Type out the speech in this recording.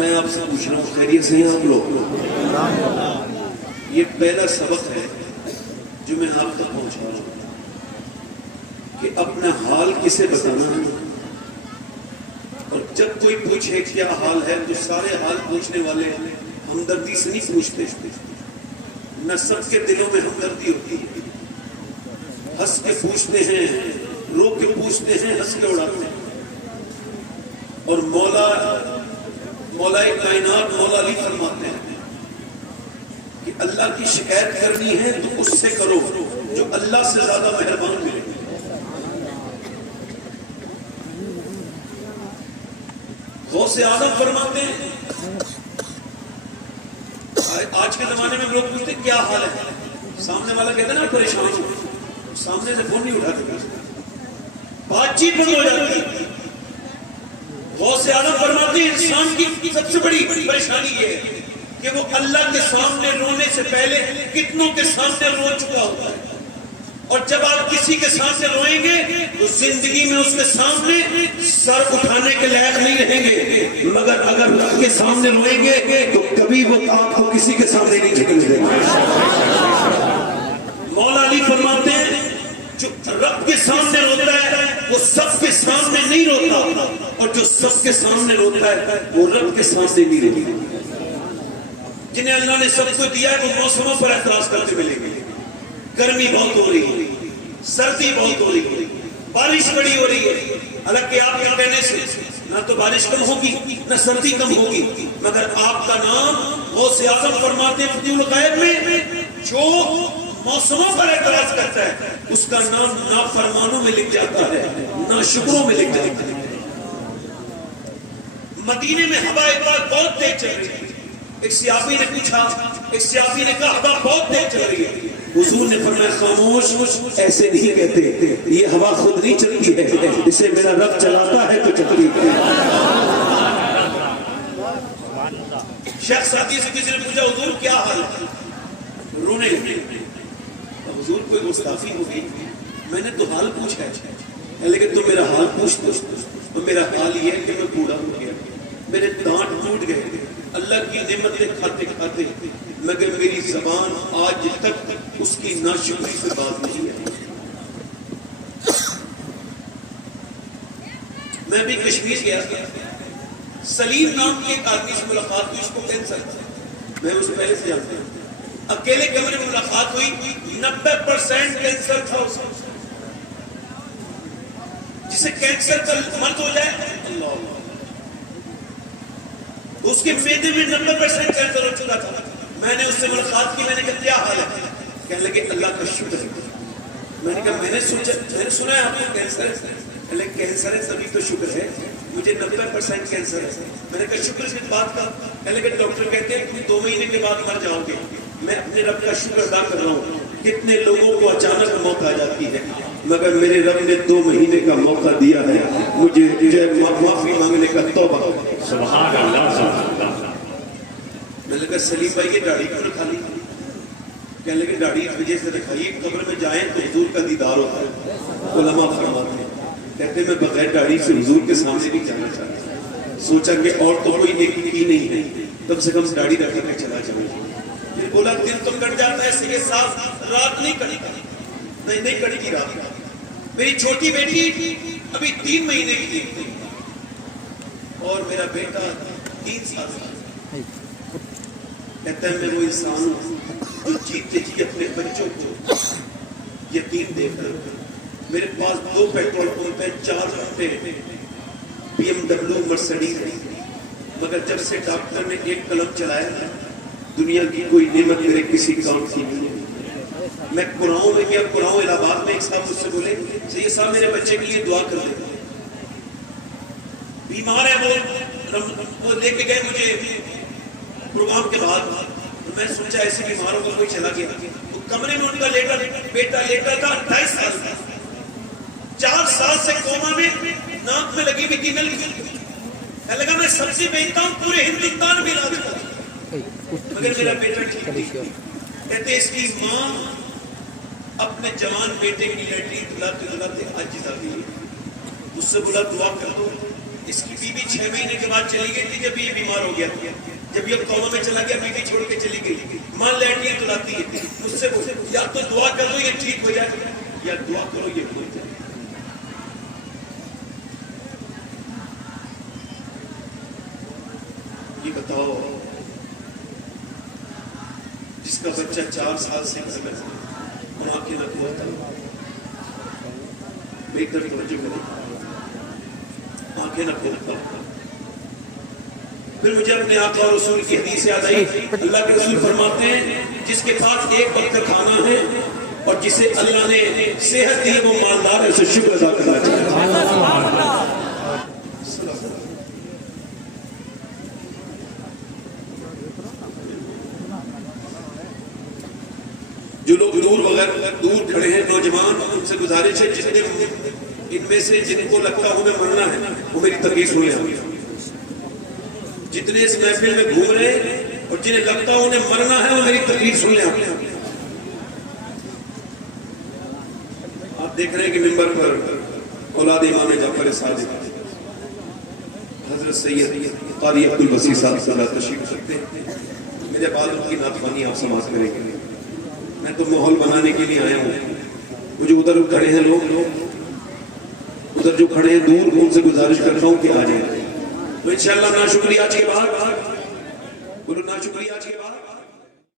میں آپ سے پوچھ رہا ہوں خیریت سے ہیں آپ لوگ؟ یہ پہلا سبق ہے جو میں آپ تک پہنچا رہا ہوں کہ اپنا حال کسے بتانا ہے، اور جب کوئی پوچھے کیا حال ہے تو سارے حال پوچھنے والے ہمدردی سے نہیں پوچھتے، نہ سب کے دلوں میں ہمدردی ہوتی ہے، ہنس کے پوچھتے ہیں، رو کے پوچھتے ہیں، ہنس کے اڑاتے ہیں۔ اور مولا کائنات مولا علی فرماتے ہیں کہ اللہ کی شکایت کرنی ہے تو اس سے کرو جو اللہ سے زیادہ مہربان ملے۔ غوث اعظم فرماتے ہیں، آج کے زمانے میں لوگ پوچھتے ہیں کیا حال ہے، سامنے والا کہتا ہے نا پریشان ہو، سامنے سے فون نہیں اٹھاتے، بات چیت بند ہو جاتی ہے۔ غوث اعظم فرماتے ہیں انسان کی سب سے بڑی پریشانی یہ ہے کہ وہ اللہ کے سامنے رونے سے پہلے کتنوں کے سامنے رو چکا ہوتا ہے، اور جب آپ کسی کے سامنے روئیں گے تو زندگی میں اس کے سامنے سر اٹھانے کے لائق نہیں رہیں گے، مگر اگر رب کے سامنے روئیں گے تو کبھی وہ آپ کو کسی کے سامنے نہیں جھکنے دیں گے۔ مولا علی فرماتے ہیں جو رب کے سامنے روتا ہے وہ سب کے سامنے نہیں روتا، اور جو سب کے سامنے روتا ہے وہ رب کے سامنے نہیں رہتا۔ جنہیں اللہ نے سب کو دیا ہے وہ موسموں پر اعتراض کرتے ملیں گے، گرمی بہت ہو رہی ہے، سردی بہت ہو رہی ہے، بارش بڑی ہو رہی ہے، حالانکہ آپ کے کہنے سے نہ تو بارش کم ہوگی نہ سردی کم ہوگی، مگر آپ کا نام غوث اعظم فرماتے ہیں فتح الغیب میں جو موسموں پر اعتراض کرتا ہے اس کا نام نافرمانوں میں لکھ جاتا ہے، ناشکروں میں لکھ جاتا ہے۔ مدینے میں ہوا ایک بار بہت تیز چل رہی ہے، ایک صحابی نے پوچھا، ایک صحابی نے کہا ہوا بہت تیز چل رہی ہے، حضور نے فرمایا خاموش، ایسے نہیں کہتے، یہ ہوا خود نہیں چلتی ہے، اسے میرا رب چلاتا ہے تو چلتی ہے۔ شیخ سعدی سے کسی نے پوچھا حضور کیا حال ہے، رونے لگے، حضور کوئی گستاخی ہو گئی، میں نے تو حال پوچھا ہے لیکن تو میرا حال پوچھ تو میرا حال یہ ہے کہ میں بوڑھا ہو گیا، میرے دانت ٹوٹ گئے اللہ کی نعمتیں کھاتے کھاتے، مگر میری زبان آج تک اس کی ناشکری سے بات نہیں ہے۔ میں بھی کشمیر گیا تھا، سلیم نام کے ایک آدمی سے ملاقات ہوئی، اس کو کینسر تھا، میں اس پہلے سے جانتا ہوں، اکیلے کمرے میں ملاقات ہوئی، 90% کینسر تھا اس کو، جسے کینسر کا مرض ہو جائے اللہ اس کے معدے میں 90% کینسر ہو چکا تھا۔ میں نے اس سے ملاقات کی، میں نے کہا کیا حال ہے، کہنے لگے اللہ کا شکر ہے۔ میں نے کہا میں نے سنا ہے آپ کو کینسر ہے، کہنے لگے کینسر ہے تبھی تو شکر ہے، مجھے 90% کینسر ہے۔ میں نے کہا شکر کس بات کا، کہنے لگے ڈاکٹر کہتے ہیں تم 2 مہینے کے بعد مر جاؤ گے۔ میں اپنے رب کا شکر ادا کر رہا ہوں، کتنے لوگوں کو اچانک موت آ جاتی ہے، مگر میرے رب نے 2 مہینے کا موقع دیا ہے مجھے معافی مانگنے کا توبہ۔ سبحان اللہ۔ میں نے کہا سلیم بھائی یہ داڑھی کیوں رکھا لی، کہنے لگے داڑھی اس وجہ سے رکھائیے قبر میں جائیں تو حضور کا دیدار ہوتا ہے۔ علماء فرماتے ہیں کہتے میں بغیر داڑھی سے حضور کے سامنے نہیں جانا چاہتا، سوچا کہ اور تو کوئی نیکی کی نہیں ہے، کم سے کم داڑھی رکھ کے چلا جاؤں۔ پھر بولا دن تو کٹ جاتا ہے سیدھے صاف، رات نہیں کٹی، نہیں کٹی کی رات۔ میری چھوٹی بیٹی ابھی 3 مہینے کی تھی اور میرا بیٹا 3 سال کا، کہتا ہے میں وہ انسان ہوں جو جیتے جی اپنے بچوں کو یتیم دیکھ کر، میرے پاس 2 پیٹرول پمپ ہیں، 4 گھنٹے BMW مرسڈیز ہے، مگر جب سے ڈاکٹر نے ایک قلم چلایا ہے دنیا کی کوئی نعمت میرے کسی کام کی نہیں ہے۔ میں قراؤں میں گیا، قراؤں الہ آباد میں ایک صاحب مجھ سے بولے سید صاحب میرے بچے کے لیے دعا کر دیں، بیمار ہے وہ لے کے گئے مجھے پروگرام کے بعد، میں سوچا ایسے بیماروں کا کوئی چلا گیا، تو کمرے میں ان کا بیٹا لیٹا تھا 28 سال کا، 4 سال سے کوما میں، ناک میں لگی ہوئی تھی نل، لگا میں سبزی بیچتا ہوں پورے ہندوستان میں علاج کرتا ہوں مگر میرا بیٹا ٹھیک نہیں۔ کہتے اس کی ماں اپنے جوان بیٹے کی لیٹرین دلاتے دلاتے عاجز آ گئی، اس سے بولا دعا کر دو، اس کی بیوی 6 مہینے کے بعد چلی گئی تھی جب یہ بیمار ہو گیا. جب یہ کوما میں چلا گیا بیوی چھوڑ کے چلی گئی. ماں لیٹی تو لاتی ہے مجھ سے پوچھے یا تو دعا کر دو یہ ٹھیک ہو جائے یا دعا کرو یہ ہو جائے. یہ بتاؤ جس کا بچہ 4 سال سے گھر میں ماں کے نہ کھولتا میری طرف توجہ کرے آنکھیں نہ کھولتا. پھر مجھے اپنے آقا اور رسول کی حدیث یاد آئی. اللہ کے رسول فرماتے ہیں جس کے پاس ایک وقت کا کھانا ہے اور جسے اللہ نے صحت دی وہ مالدار ہے اسے شکر ادا کرنا چاہیے. جو لوگ دور کھڑے ہیں نوجوان ان سے گزارش ہے جتنے ان میں سے جن کو لگتا ہو میں مرنا ہے وہ میری تقریر سن لیں. جتنے اس محفل میں گھوم رہے ہیں اور جنہیں لگتا ہو انہیں مرنا ہے وہ میری تقریر سن لیں. آپ دیکھ رہے ہیں کہ ممبر پر اولاد امام جعفر صادق حضرت سید قاری عبدالبصیر صاحب صلی اللہ تشریف رکھتے ہیں. میرے بعد ان کی نعت آپ سماعت کریں گے. میں تو ماحول بنانے کے لیے آیا ہوں. وہ جو ادھر کھڑے ہیں لوگ ادھر جو کھڑے ہیں دور ان سے گزارش کرتا ہوں کہ آ جائیں. تو انشاءاللہ نا شکریہ آج کے بعد بولو نا شکریہ.